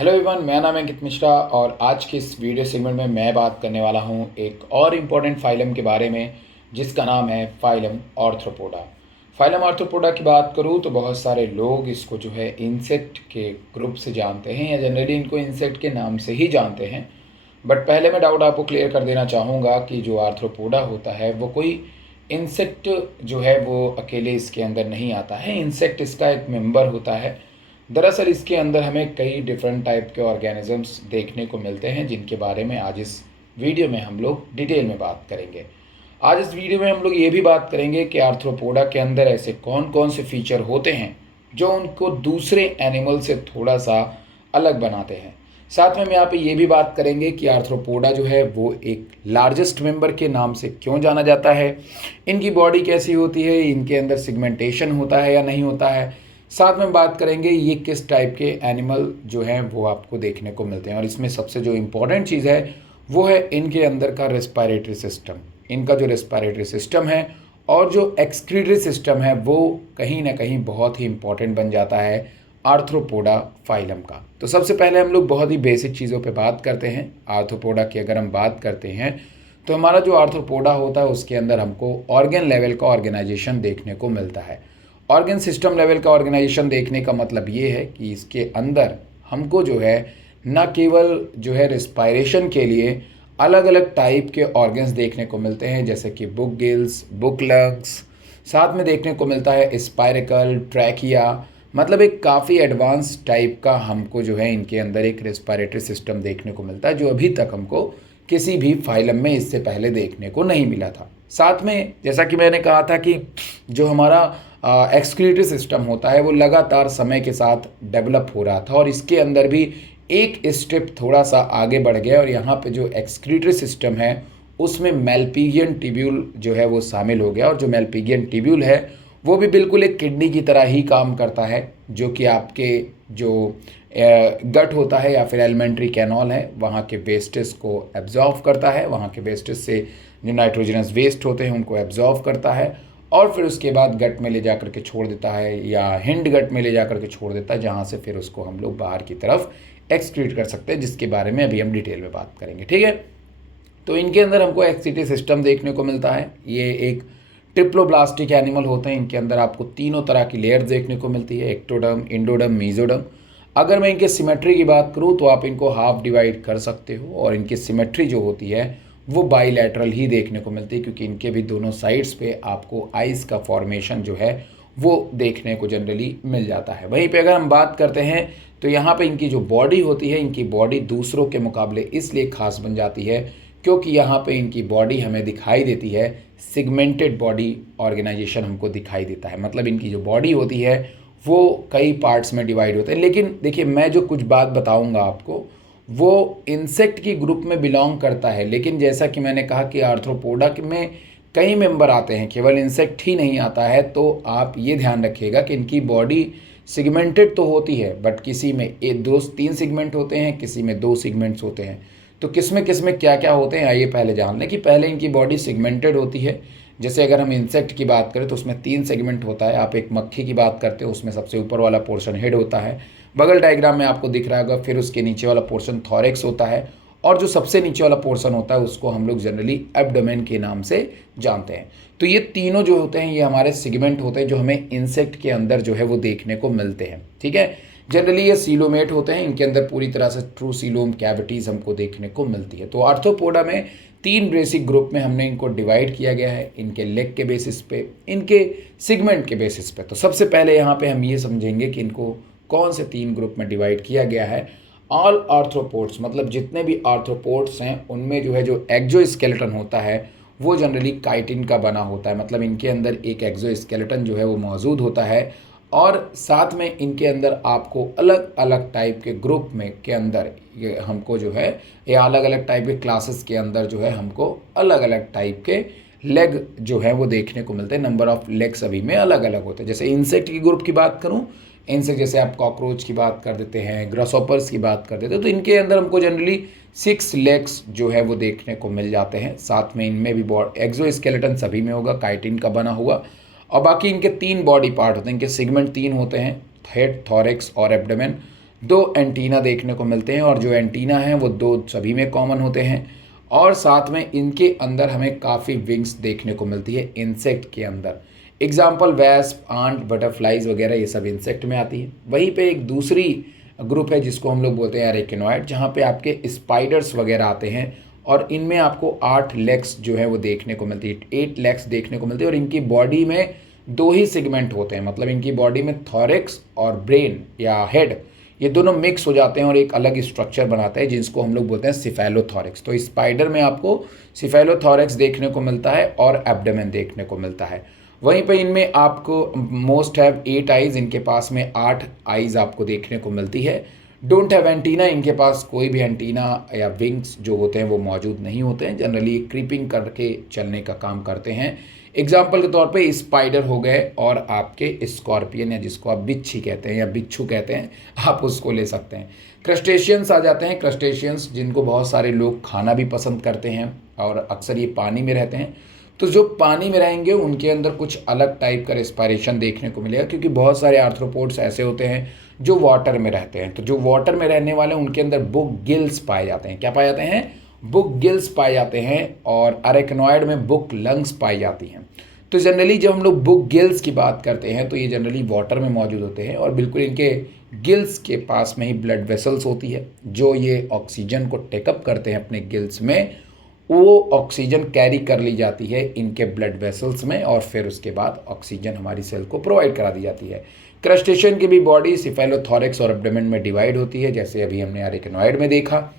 Hello everyone, मेरा नाम है अंकित मिश्रा और आज के इस वीडियो सेगमेंट में मैं बात करने वाला हूं एक और इम्पोर्टेंट फाइलम के बारे में जिसका नाम है फाइलम आर्थ्रोपोडा। फाइलम आर्थ्रोपोडा की बात करूं तो बहुत सारे लोग इसको जो है इंसेक्ट के ग्रुप से जानते हैं या जनरली इनको इंसेक्ट के नाम से ही जानते हैं। बट पहले मैं डाउट आपको क्लियर कर देना चाहूँगा कि जो आर्थ्रोपोडा होता है वो कोई इंसेक्ट जो है वो अकेले इसके अंदर नहीं आता है। इंसेक्ट इसका एक मेंबर होता है। दरअसल इसके अंदर हमें कई डिफरेंट टाइप के ऑर्गेनिजम्स देखने को मिलते हैं जिनके बारे में आज इस वीडियो में हम लोग डिटेल में बात करेंगे। आज इस वीडियो में हम लोग ये भी बात करेंगे कि आर्थ्रोपोडा के अंदर ऐसे कौन कौन से फीचर होते हैं जो उनको दूसरे एनिमल से थोड़ा सा अलग बनाते हैं। साथ में हम यहाँ पे ये भी बात करेंगे कि आर्थ्रोपोडा जो है वो एक लार्जेस्ट मेंबर के नाम से क्यों जाना जाता है, इनकी बॉडी कैसी होती है, इनके अंदर सिगमेंटेशन होता है या नहीं होता है। साथ में बात करेंगे ये किस टाइप के एनिमल जो हैं वो आपको देखने को मिलते हैं और इसमें सबसे जो इम्पोर्टेंट चीज़ है वो है इनके अंदर का रेस्पिरेटरी सिस्टम। इनका जो रेस्पिरेटरी सिस्टम है और जो एक्सक्रीटरी सिस्टम है वो कहीं ना कहीं बहुत ही इम्पोर्टेंट बन जाता है आर्थ्रोपोडा फाइलम का। तो सबसे पहले हम लोग बहुत ही बेसिक चीज़ों पे बात करते हैं। आर्थ्रोपोडा की अगर हम बात करते हैं तो हमारा जो आर्थ्रोपोडा होता है उसके अंदर हमको ऑर्गन लेवल का ऑर्गेनाइजेशन देखने को मिलता है। ऑर्गन सिस्टम लेवल का ऑर्गेनाइजेशन देखने का मतलब ये है कि इसके अंदर हमको जो है न केवल जो है रिस्पायरेशन के लिए अलग अलग टाइप के ऑर्गन्स देखने को मिलते हैं जैसे कि बुक गिल्स, बुक लंग्स, साथ में देखने को मिलता है स्पायरिकल, ट्रैकिया, मतलब एक काफ़ी एडवांस टाइप का हमको जो है इनके अंदर एक रेस्पिरेटरी सिस्टम देखने को मिलता है जो अभी तक हमको किसी भी फाइलम में इससे पहले देखने को नहीं मिला था। साथ में जैसा कि मैंने कहा था कि जो हमारा एक्सक्रीटरी सिस्टम होता है वो लगातार समय के साथ डेवलप हो रहा था और इसके अंदर भी एक स्टेप थोड़ा सा आगे बढ़ गया और यहाँ पे जो एक्सक्रीटरी सिस्टम है उसमें मेलपिगियन ट्यूब्यूल जो है वो शामिल हो गया और जो मेलपिगियन ट्यूब्यूल है वो भी बिल्कुल एक किडनी की तरह ही काम करता है जो कि आपके जो गट होता है या फिर एलिमेंट्री कैनॉल है वहाँ के वेस्टेज को एब्जॉर्व करता है। वहाँ के वेस्टेज से जो नाइट्रोजनस वेस्ट होते हैं उनको एब्जॉर्व करता है और फिर उसके बाद गट में ले जा करके छोड़ देता है या हिंड गट में ले जा करके छोड़ देता है जहाँ से फिर उसको हम लोग बाहर की तरफ एक्सक्रीट कर सकते हैं, जिसके बारे में अभी हम डिटेल में बात करेंगे। ठीक है, तो इनके अंदर हमको एक्सिटी सिस्टम देखने को मिलता है। ये एक ट्रिप्लोब्लास्टिक एनिमल होते हैं। इनके अंदर आपको तीनों तरह की लेयर्स देखने को मिलती है, एक्टोडर्म, इंडोडर्म, मीजोडर्म। अगर मैं इनके सिमेट्री की बात करूँ तो आप इनको हाफ डिवाइड कर सकते हो और इनकी सिमेट्री जो होती है वो बाईलैटरल ही देखने को मिलती है क्योंकि इनके भी दोनों साइड्स पे आपको आइस का फॉर्मेशन जो है वो देखने को जनरली मिल जाता है। वहीं पे अगर हम बात करते हैं तो यहाँ पे इनकी जो बॉडी होती है, इनकी बॉडी दूसरों के मुकाबले इसलिए खास बन जाती है क्योंकि यहाँ पे इनकी बॉडी हमें दिखाई देती है सिगमेंटेड बॉडी ऑर्गेनाइजेशन हमको दिखाई देता है। मतलब इनकी जो बॉडी होती है वो कई पार्ट्स में डिवाइड होते हैं। लेकिन देखिए, मैं जो कुछ बात बताऊंगा आपको वो इंसेक्ट की ग्रुप में बिलोंग करता है, लेकिन जैसा कि मैंने कहा कि आर्थ्रोपोडा में कई मेंबर आते हैं, केवल इंसेक्ट ही नहीं आता है। तो आप ये ध्यान रखिएगा कि इनकी बॉडी सिगमेंटेड तो होती है बट किसी में एक दो तीन सिगमेंट होते हैं, किसी में दो सिगमेंट्स होते हैं। तो किस में क्या क्या होते हैं आइए पहले जान लें कि पहले इनकी बॉडी सिगमेंटेड होती है। जैसे अगर हम इंसेक्ट की बात करें तो उसमें तीन सेगमेंट होता है। आप एक मक्खी की बात करते हो, उसमें सबसे ऊपर वाला पोर्शन हेड होता है, बगल डायग्राम में आपको दिख रहा होगा। फिर उसके नीचे वाला पोर्शन थॉरेक्स होता है और जो सबसे नीचे वाला पोर्शन होता है उसको हम लोग जनरली एब्डोमेन के नाम से जानते हैं। तो ये तीनों जो होते हैं ये हमारे सेगमेंट होते हैं जो हमें इंसेक्ट के अंदर जो है वो देखने को मिलते हैं। ठीक है, जनरली ये सीलोमेट होते हैं। इनके अंदर पूरी तरह से ट्रू सीलोम कैविटीज़ हमको देखने को मिलती है। तो आर्थ्रोपोडा में तीन बेसिक ग्रुप में हमने इनको डिवाइड किया गया है, इनके लेग के बेसिस पे, इनके सिगमेंट के बेसिस पे। तो सबसे पहले यहाँ पे हम ये समझेंगे कि इनको कौन से तीन ग्रुप में डिवाइड किया गया है। ऑल आर्थ्रोपोड्स, मतलब जितने भी आर्थ्रोपोड्स हैं उनमें जो है जो एक्सोस्केलेटन होता है वो जनरली काइटिन का बना होता है। मतलब इनके अंदर एक एक्सोस्केलेटन जो है वो मौजूद होता है और साथ में इनके अंदर आपको अलग अलग टाइप के ग्रुप में के अंदर ये हमको जो है या अलग अलग टाइप के क्लासेस के अंदर जो है हमको अलग अलग टाइप के लेग जो है वो देखने को मिलते हैं। नंबर ऑफ लेग सभी में अलग अलग होते हैं। जैसे इंसेक्ट की ग्रुप की बात करूं, इनसे जैसे आप कॉकरोच की बात कर देते हैं, ग्रासहॉपर्स की बात कर देते हैं, तो इनके अंदर हमको जनरली 6 लेग्स जो है वो देखने को मिल जाते हैं। साथ में इनमें भी एक्सोस्केलेटन सभी में होगा, काइटिन का बना हुआ। और बाकी इनके तीन बॉडी पार्ट होते हैं, इनके सेगमेंट तीन होते हैं, हेड, थॉरेक्स और एब्डोमेन। दो एंटीना देखने को मिलते हैं और जो एंटीना हैं वो दो सभी में कॉमन होते हैं और साथ में इनके अंदर हमें काफ़ी विंग्स देखने को मिलती है इंसेक्ट के अंदर। एग्जाम्पल वेस्प, आंट, बटरफ्लाइज वगैरह ये सब इंसेक्ट में आती है। वहीं पे एक दूसरी ग्रुप है जिसको हम लोग बोलते हैं अरेकिनॉइड, जहाँ पे आपके स्पाइडर्स वगैरह आते हैं और इनमें आपको 8 लेग्स जो है वो देखने को मिलती है, 8 लेग्स देखने को मिलती है और इनकी बॉडी में दो ही सेगमेंट होते हैं, मतलब इनकी बॉडी में थॉरेक्स और ब्रेन या हेड ये दोनों मिक्स हो जाते हैं और एक अलग स्ट्रक्चर बनाते हैं जिसको हम लोग बोलते हैं सिफेलोथॉरेक्स। तो स्पाइडर में आपको सिफेलोथॉरेक्स देखने को मिलता है और एब्डोमेन देखने को मिलता है। वहीं पे इनमें आपको मोस्ट हैव 8 आइज, इनके पास में 8 आइज आपको देखने को मिलती है। डोंट हैव एंटीना, इनके पास कोई भी एंटीना या विंग्स जो होते हैं वो मौजूद नहीं होते हैं। जनरली क्रीपिंग करके चलने का काम करते हैं। एग्जाम्पल के तौर पे स्पाइडर हो गए और आपके स्कॉर्पियन या जिसको आप बिच्छी कहते हैं या बिच्छू कहते हैं, आप उसको ले सकते हैं। क्रस्टेशियंस आ जाते हैं। क्रस्टेशियंस जिनको बहुत सारे लोग खाना भी पसंद करते हैं और अक्सर ये पानी में रहते हैं। तो जो पानी में रहेंगे उनके अंदर कुछ अलग टाइप का रेस्पिरेशन देखने को मिलेगा, क्योंकि बहुत सारे आर्थ्रोपोड्स ऐसे होते हैं जो वाटर में रहते हैं। तो जो वाटर में रहने वाले हैं उनके अंदर बुक गिल्स पाए जाते हैं। क्या पाए जाते हैं? बुक गिल्स पाए जाते हैं। और अरेकनॉइड में बुक लंग्स पाई जाती हैं। तो जनरली जब हम लोग बुक गिल्स की बात करते हैं तो ये जनरली वाटर में मौजूद होते हैं और बिल्कुल इनके गिल्स के पास में ही ब्लड वेसल्स होती है जो ये ऑक्सीजन को टेकअप करते हैं अपने गिल्स में। वो ऑक्सीजन कैरी कर ली जाती है इनके ब्लड वेसल्स में और फिर उसके बाद ऑक्सीजन हमारी सेल को प्रोवाइड करा दी जाती है। क्रस्टेशियन की भी बॉडी सिफेलोथॉरेक्स और एब्डोमेन में डिवाइड होती है, जैसे अभी हमने अरेकनॉइड में देखा।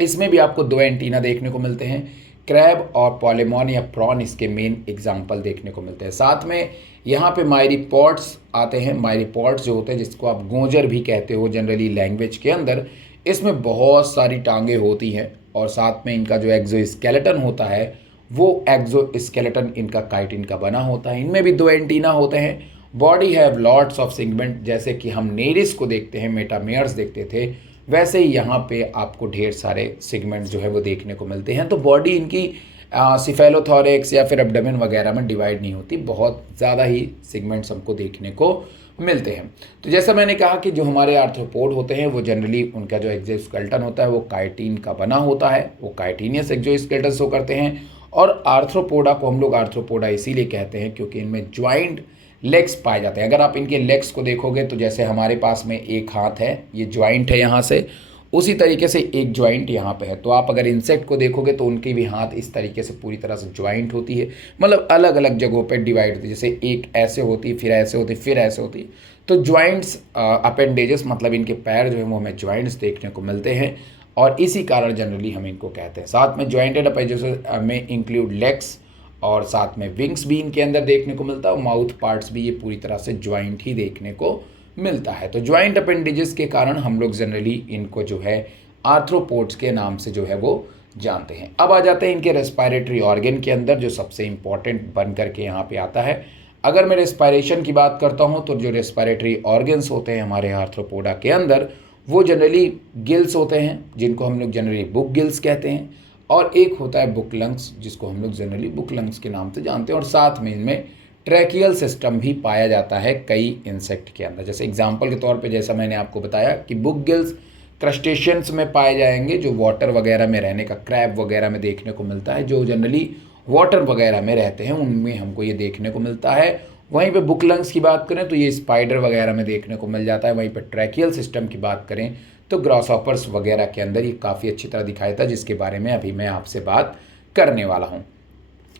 इसमें भी आपको दो एंटीना देखने को मिलते हैं। क्रैब और पॉलेमॉन या प्रॉन इसके मेन एग्जाम्पल देखने को मिलते हैं। साथ में यहाँ पे मायरीपॉड्स आते हैं। मायरीपॉड्स जो होते हैं जिसको आप गोंजर भी कहते हो जनरली लैंग्वेज के अंदर, इसमें बहुत सारी टांगें होती हैं और साथ में इनका जो एक्सोस्केलेटन होता है वो एक्सोस्केलेटन इनका काइटिन का बना होता है। इनमें भी दो एंटीना होते हैं। Body have lots of segment, जैसे कि हम नेरिस को देखते हैं, मेटामेयर्स देखते थे, वैसे ही यहाँ पे आपको ढेर सारे सेगमेंट्स जो है वो देखने को मिलते हैं। तो बॉडी इनकी सिफेलोथॉरेक्स या फिर एब्डोमेन वगैरह में डिवाइड नहीं होती, बहुत ज़्यादा ही सेगमेंट्स हमको देखने को मिलते हैं। तो जैसा मैंने कहा कि जो हमारे आर्थ्रोपोड होते हैं वो जनरली उनका जो एक्सोस्केलेटन होता है वो काइटिन का बना होता है, वो काइटिनियस एक्सोस्केलेटन शो करते हैं। और आर्थ्रोपोडा को हम लोग आर्थ्रोपोडा इसीलिए कहते हैं क्योंकि इनमें ज्वाइंट लेग्स पाए जाते हैं। अगर आप इनके लेग्स को देखोगे तो जैसे हमारे पास में एक हाथ है, ये ज्वाइंट है यहाँ से, उसी तरीके से एक ज्वाइंट यहाँ पे है। तो आप अगर इंसेक्ट को देखोगे तो उनकी भी हाथ इस तरीके से पूरी तरह से ज्वाइंट होती है, मतलब अलग अलग जगहों पे डिवाइड होती है। जैसे एक ऐसे होती है, फिर ऐसे होती है, फिर ऐसे होती है। तो ज्वाइंट्स अपेंडेजेस, मतलब इनके पैर जो है वो हमें ज्वाइंट्स देखने को मिलते हैं और इसी कारण जनरली हम इनको कहते हैं। साथ में ज्वाइंटेड अपेंडेजेस में इंक्लूड लेग्स और साथ में विंग्स भी इनके अंदर देखने को मिलता है और माउथ पार्ट्स भी ये पूरी तरह से ज्वाइंट ही देखने को मिलता है। तो ज्वाइंट अपेंडेजेस के कारण हम लोग जनरली इनको जो है आर्थ्रोपोड्स के नाम से जो है वो जानते हैं। अब आ जाते हैं इनके रेस्पिरेटरी ऑर्गन के अंदर, जो सबसे इंपॉर्टेंट बन करके यहाँ पे आता है। अगर मैं रेस्पिरेशन की बात करता हूँ तो जो रेस्पिरेटरी ऑर्गन्स होते हैं हमारे आर्थ्रोपोडा के अंदर वो जनरली गिल्स होते हैं, जिनको हम लोग जनरली बुक गिल्स कहते हैं, और एक होता है बुक लंग्स जिसको हम लोग जनरली बुक लंग्स के नाम से जानते हैं। और साथ में इनमें ट्रैकियल सिस्टम भी पाया जाता है कई इंसेक्ट के अंदर। जैसे एग्जांपल के तौर पे जैसा मैंने आपको बताया कि बुक गिल्स क्रस्टेशियंस में पाए जाएंगे, जो वाटर वगैरह में रहने का, क्रैब वगैरह में देखने को मिलता है, जो जनरली वाटर वगैरह में रहते हैं उनमें हमको ये देखने को मिलता है। वहीं पे बुक लंग्स की बात करें तो ये स्पाइडर वगैरह में देखने को मिल जाता है। वहीं पे ट्रैकियल सिस्टम की बात करें तो ग्रासहॉपर्स वगैरह के अंदर ये काफ़ी अच्छी तरह दिखाई देता है, जिसके बारे में अभी मैं आपसे बात करने वाला हूँ।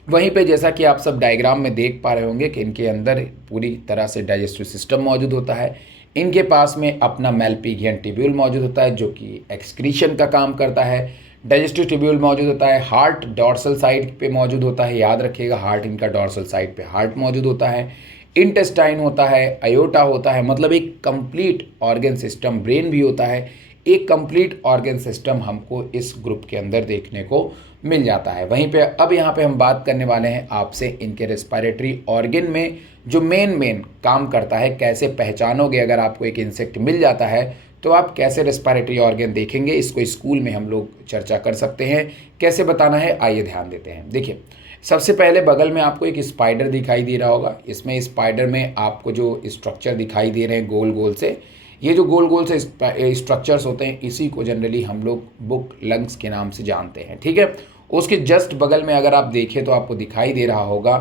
वहीं पे जैसा कि आप सब डायग्राम में देख पा रहे होंगे कि इनके अंदर पूरी तरह से डाइजेस्टिव सिस्टम मौजूद होता है। इनके पास में अपना मेलपिगियन टिब्यूल मौजूद होता है जो कि एक्सक्रीशन का काम करता है। डाइजेस्टिव टिब्यूल मौजूद होता है। हार्ट डॉर्सल साइड पे मौजूद होता है, याद रखिएगा हार्ट इनका डॉर्सल साइड पे हार्ट मौजूद होता है। इंटेस्टाइन होता है, अयोटा होता है, मतलब एक कंप्लीट ऑर्गन सिस्टम। ब्रेन भी होता है। एक कंप्लीट ऑर्गन सिस्टम हमको इस ग्रुप के अंदर देखने को मिल जाता है। वहीं पे अब यहाँ पे हम बात करने वाले हैं आपसे इनके रेस्पिरेटरी ऑर्गन में जो मेन काम करता है, कैसे पहचानोगे अगर आपको एक इंसेक्ट मिल जाता है तो आप कैसे रेस्पिरेटरी ऑर्गन देखेंगे। इसको स्कूल में हम लोग चर्चा कर सकते हैं, कैसे बताना है आइए ध्यान देते हैं। देखिए सबसे पहले बगल में आपको एक स्पाइडर दिखाई दे रहा होगा। इसमें स्पाइडर में आपको जो स्ट्रक्चर दिखाई दे रहे हैं गोल गोल से, ये जो गोल गोल से स्ट्रक्चर्स होते हैं इसी को जनरली हम लोग बुक लंग्स के नाम से जानते हैं, ठीक है। उसके जस्ट बगल में अगर आप देखें तो आपको दिखाई दे रहा होगा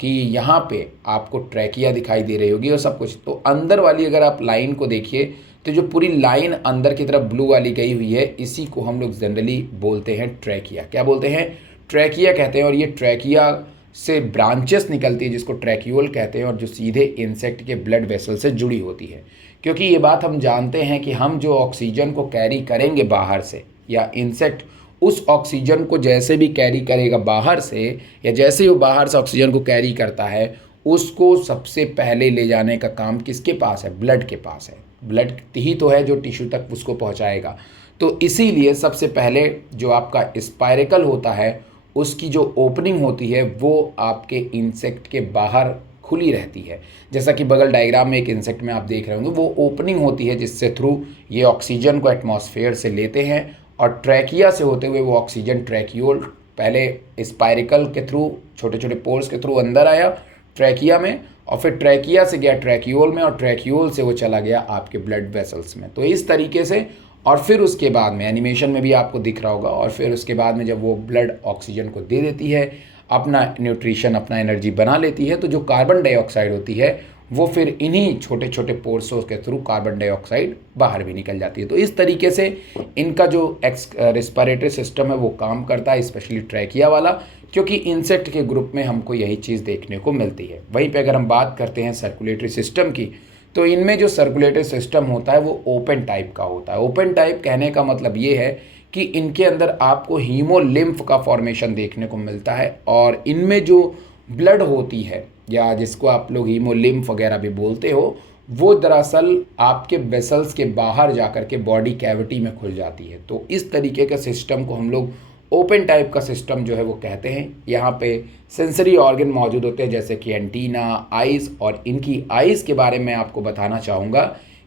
कि यहाँ पे आपको ट्रैकिया दिखाई दे रही होगी और सब कुछ। तो अंदर वाली अगर आप लाइन को देखिए तो जो पूरी लाइन अंदर की तरफ ब्लू वाली गई हुई है इसी को हम लोग जनरली बोलते हैं ट्रैकिया। क्या बोलते हैं? ट्रैकिया कहते हैं। और ये ट्रैकिया से ब्रांचेस निकलती है जिसको ट्रैक्यूल कहते हैं और जो सीधे इंसेक्ट के ब्लड वेसल से जुड़ी होती है। क्योंकि ये बात हम जानते हैं कि हम जो ऑक्सीजन को कैरी करेंगे बाहर से या इंसेक्ट उस ऑक्सीजन को जैसे भी कैरी करेगा बाहर से या जैसे ही वो बाहर से ऑक्सीजन को कैरी करता है उसको सबसे पहले ले जाने का काम किसके पास है? ब्लड के पास है। ब्लड ही तो है जो टिश्यू तक उसको पहुंचाएगा। तो इसीलिए सबसे पहले जो आपका स्पाइरेकल होता है उसकी जो ओपनिंग होती है वो आपके इंसेक्ट के बाहर खुली रहती है। जैसा कि बगल डायग्राम में एक इंसेक्ट में आप देख रहे होंगे वो ओपनिंग होती है जिससे थ्रू ये ऑक्सीजन को एटमॉस्फेयर से लेते हैं और ट्रैकिया से होते हुए वो ऑक्सीजन ट्रैक्यूल पहले स्पाइरिकल के थ्रू छोटे छोटे पोर्स के थ्रू अंदर आया ट्रैकिया में और फिर ट्रैकिया से गया ट्रैक्यूल में और ट्रैक्यूल से वो चला गया आपके ब्लड वेसल्स में। तो इस तरीके से और फिर उसके बाद में एनिमेशन में भी आपको दिख रहा होगा और फिर उसके बाद में जब वो ब्लड ऑक्सीजन को दे देती है अपना न्यूट्रिशन अपना एनर्जी बना लेती है तो जो कार्बन डाइऑक्साइड होती है वो फिर इन्हीं छोटे छोटे पोर्सों के थ्रू कार्बन डाइऑक्साइड बाहर भी निकल जाती है। तो इस तरीके से इनका जो रेस्पिरेटरी सिस्टम है वो काम करता है, स्पेशली ट्रैकिया वाला, क्योंकि इंसेक्ट के ग्रुप में हमको यही चीज़ देखने को मिलती है। वहीं पे अगर हम बात करते हैं सर्कुलेटरी सिस्टम की तो इनमें जो सर्कुलेटरी सिस्टम होता है वो ओपन टाइप का होता है। ओपन टाइप कहने का मतलब ये है कि इनके अंदर आपको हीमोलिम्फ का फॉर्मेशन देखने को मिलता है और इनमें जो ब्लड होती है या जिसको आप लोग हीमोलिम्फ वगैरह भी बोलते हो वो दरअसल आपके वेसल्स के बाहर जाकर के बॉडी कैविटी में खुल जाती है। तो इस तरीके का सिस्टम को हम लोग ओपन टाइप का सिस्टम जो है वो कहते हैं। यहाँ पे सेंसरी ऑर्गन मौजूद होते हैं जैसे कि एंटीना, आइज़, और इनकी आइज़ के बारे में आपको बताना चाहूँगा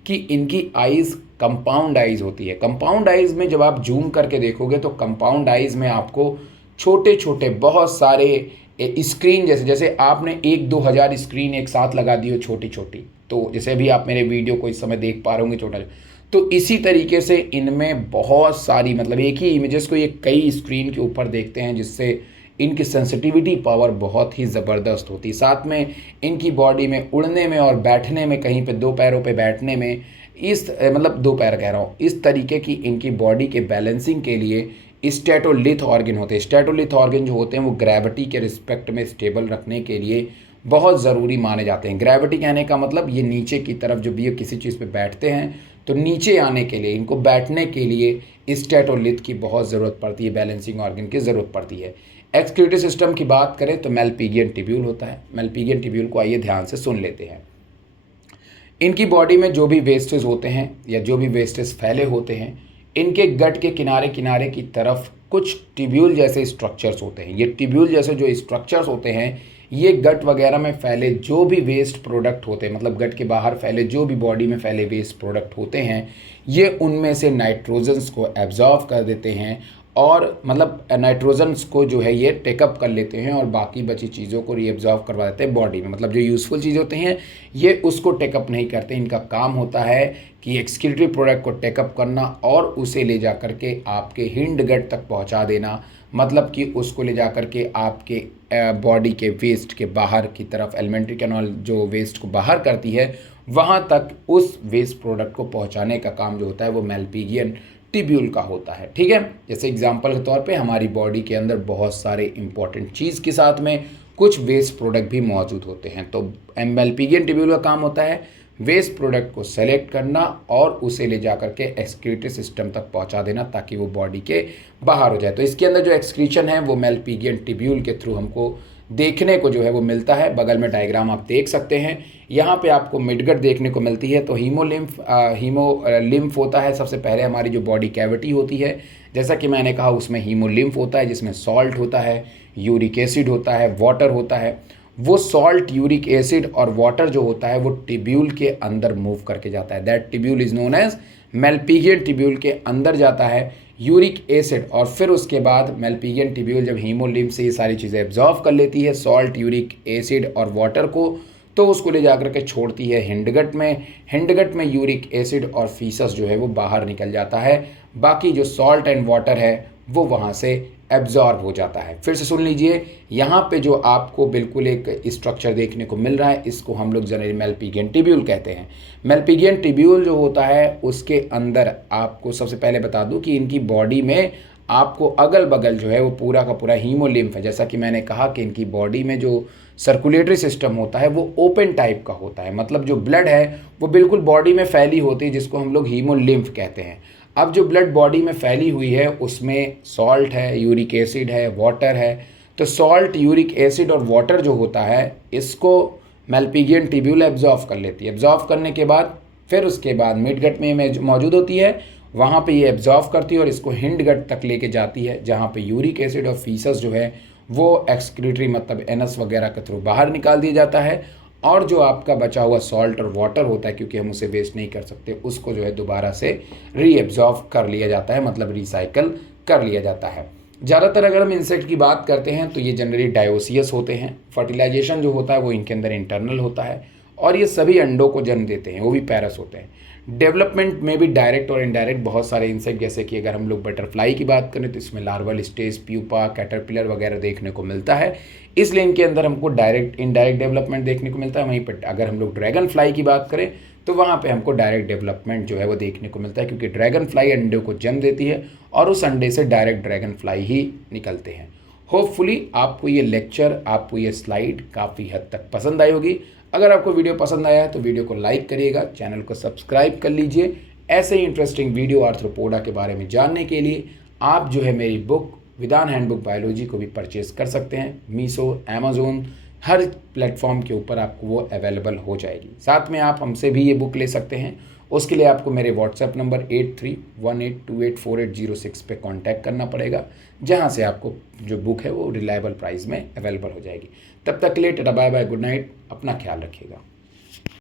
कि इनकी आइज़ कंपाउंड आइज़ होती है। कंपाउंड आइज़ में जब आप जूम करके देखोगे तो कंपाउंड आइज़ में आपको छोटे छोटे बहुत सारे स्क्रीन जैसे आपने 1-2 हज़ार स्क्रीन एक साथ लगा दी हो छोटी छोटी, तो जैसे भी आप मेरे वीडियो को इस समय देख पा रहे होंगे छोटा, तो इसी तरीके से इनमें बहुत सारी मतलब एक ही इमेजेस को ये कई स्क्रीन के ऊपर देखते हैं जिससे इनकी सेंसिटिविटी पावर बहुत ही ज़बरदस्त होती है। साथ में इनकी बॉडी में उड़ने में और बैठने में कहीं पे 2 पैरों पे बैठने में इस मतलब 2 पैर कह रहा हूँ, इस तरीके की इनकी बॉडी के बैलेंसिंग के लिए स्टैटोलिथ ऑर्गन होते हैं। स्टैटोलिथ ऑर्गन जो होते हैं वो ग्रेविटी के रिस्पेक्ट में स्टेबल रखने के लिए बहुत ज़रूरी माने जाते हैं। ग्रेविटी कहने का मतलब ये नीचे की तरफ जो भी ये किसी चीज़ पे बैठते हैं तो नीचे आने के लिए इनको बैठने के लिए स्टैटोलिथ की बहुत ज़रूरत पड़ती है, बैलेंसिंग ऑर्गन की ज़रूरत पड़ती है। एक्सक्रीटरी सिस्टम की बात करें तो मेलपिगियन ट्यूब्यूल होता है। मेलपिगियन ट्यूब्यूल को आइए ध्यान से सुन लेते हैं। इनकी बॉडी में जो भी वेस्टेज होते हैं या जो भी वेस्टेज फैले होते हैं इनके गट के किनारे किनारे की तरफ कुछ ट्यूब्यूल जैसे स्ट्रक्चर्स होते हैं। ये ट्यूब्यूल जैसे जो स्ट्रक्चर्स होते हैं ये गट वगैरह में फैले जो भी वेस्ट प्रोडक्ट होते हैं, मतलब गट के बाहर फैले जो भी बॉडी में फैले वेस्ट प्रोडक्ट होते हैं ये उनमें से नाइट्रोजन्स को एब्जॉर्व कर देते हैं और मतलब नाइट्रोजन्स को जो है ये टेकअप कर लेते हैं और बाकी बची चीज़ों को रीएब्जॉर्व करवा देते हैं बॉडी में। मतलब जो यूज़फुल चीज़ होते हैं ये उसको टेकअप नहीं करते। इनका काम होता है कि एक्सक्रीटरी प्रोडक्ट को टेकअप करना और उसे ले जा कर के आपके हिंड गट तक पहुंचा देना, मतलब कि उसको ले जा कर के आपके बॉडी के वेस्ट के बाहर की तरफ एलिमेंट्री कैनाल जो वेस्ट को बाहर करती है वहाँ तक उस वेस्ट प्रोडक्ट को पहुँचाने का काम जो होता है वो मेलपिगियन ट्यूब्यूल का होता है। ठीक है, जैसे एग्जांपल के तौर पे हमारी बॉडी के अंदर बहुत सारे इंपॉर्टेंट चीज़ के साथ में कुछ वेस्ट प्रोडक्ट भी मौजूद होते हैं। तो मेलपिगियन ट्यूब्यूल का काम होता है वेस्ट प्रोडक्ट को सेलेक्ट करना और उसे ले जाकर के एक्सक्रीटरी सिस्टम तक पहुंचा देना ताकि वो बॉडी के बाहर हो जाए। तो इसके अंदर जो एक्सक्रीशन है वो मेलपिगियन ट्यूब्यूल के थ्रू हमको देखने को जो है वो मिलता है। बगल में डायग्राम आप देख सकते हैं, यहाँ पे आपको मिडगट देखने को मिलती है। तो हीमोलिम्फ होता है सबसे पहले हमारी जो बॉडी कैविटी होती है, जैसा कि मैंने कहा उसमें हीमोलिम्फ होता है जिसमें सॉल्ट होता है, यूरिक एसिड होता है, वाटर होता है। वो सॉल्ट, यूरिक एसिड और वाटर जो होता है वो ट्यूब्यूल के अंदर मूव करके जाता है। That tubule is known as malpighian tubule के अंदर जाता है यूरिक एसिड और फिर उसके बाद मेलपिगियन ट्यूब्यूल जब हीमोलिम्फ से ये सारी चीज़ें एब्जॉर्व कर लेती है सॉल्ट, यूरिक एसिड और वाटर को, तो उसको ले जाकर के छोड़ती है हिंडगट में। हिंडगट में यूरिक एसिड और फीसस जो है वो बाहर निकल जाता है। बाकी जो सॉल्ट एंड वाटर है वो वहाँ से एब्जॉर्ब हो जाता है। फिर से सुन लीजिए, यहाँ पे जो आपको बिल्कुल एक स्ट्रक्चर देखने को मिल रहा है, इसको हम लोग जनरली मेल्पिगियन ट्यूब्यूल कहते हैं। मेल्पिगियन ट्यूब्यूल जो होता है उसके अंदर आपको सबसे पहले बता दूं कि इनकी बॉडी में आपको अगल बगल जो है वो पूरा का पूरा हीमोलिम्फ है। जैसा कि मैंने कहा कि इनकी बॉडी में जो सर्कुलेटरी सिस्टम होता है वो ओपन टाइप का होता है, मतलब जो ब्लड है वो बिल्कुल बॉडी में फैली होती है, जिसको हम लोग हीमोलिम्फ कहते हैं। अब जो ब्लड बॉडी में फैली हुई है उसमें सॉल्ट है, यूरिक एसिड है, वाटर है। तो सॉल्ट, यूरिक एसिड और वाटर जो होता है इसको मेल्पिगियन ट्यूब्यूल एब्जॉर्व कर लेती है। एब्जॉर्व करने के बाद फिर उसके बाद मिडगट में मौजूद होती है, वहाँ पे ये एब्जॉर्व करती है और इसको हिंडगट तक लेके जाती है, जहाँ पे यूरिक एसिड और फीसस जो है वो एक्सक्रीटरी मतलब एनस वगैरह के थ्रू बाहर निकाल दिया जाता है। और जो आपका बचा हुआ सॉल्ट और वाटर होता है, क्योंकि हम उसे वेस्ट नहीं कर सकते, उसको जो है दोबारा से रीएब्जॉर्व कर लिया जाता है, मतलब रिसाइकल कर लिया जाता है। ज़्यादातर अगर हम इंसेक्ट की बात करते हैं तो ये जनरली डायोसियस होते हैं। फर्टिलाइजेशन जो होता है वो इनके अंदर इंटरनल होता है और ये सभी अंडों को जन्म देते हैं, वो भी पैरस होते हैं। डेवलपमेंट में भी डायरेक्ट और इनडायरेक्ट बहुत सारे इंसेक्ट, जैसे कि अगर हम लोग बटरफ्लाई की बात करें तो इसमें लार्वल स्टेज, प्यूपा, कैटरपिलर वगैरह देखने को मिलता है, इसलिए इनके अंदर हमको डायरेक्ट इनडायरेक्ट डेवलपमेंट देखने को मिलता है। वहीं पर अगर हम लोग ड्रैगन फ्लाई की बात करें तो वहाँ पे हमको डायरेक्ट डेवलपमेंट जो है वो देखने को मिलता है, क्योंकि ड्रैगन फ्लाई अंडे को जन्म देती है और उस अंडे से डायरेक्ट ड्रैगन फ्लाई ही निकलते हैं। होपफुली आपको ये लेक्चर, आपको ये स्लाइड काफ़ी हद तक पसंद आई होगी। अगर आपको वीडियो पसंद आया है तो वीडियो को लाइक करिएगा, चैनल को सब्सक्राइब कर लीजिए। ऐसे ही इंटरेस्टिंग वीडियो आर्थ्रोपोडा के बारे में जानने के लिए आप जो है मेरी बुक विधान हैंडबुक बायोलॉजी को भी परचेज कर सकते हैं। मीशो, अमेज़ोन, हर प्लेटफॉर्म के ऊपर आपको वो अवेलेबल हो जाएगी। साथ में आप हमसे भी ये बुक ले सकते हैं। उसके लिए आपको मेरे व्हाट्सएप नंबर 8318284806 पे कांटेक्ट करना पड़ेगा, जहां से आपको जो बुक है वो रिलायबल प्राइस में अवेलेबल हो जाएगी। तब तक के लिए tata bye bye, good night, अपना ख्याल रखिएगा।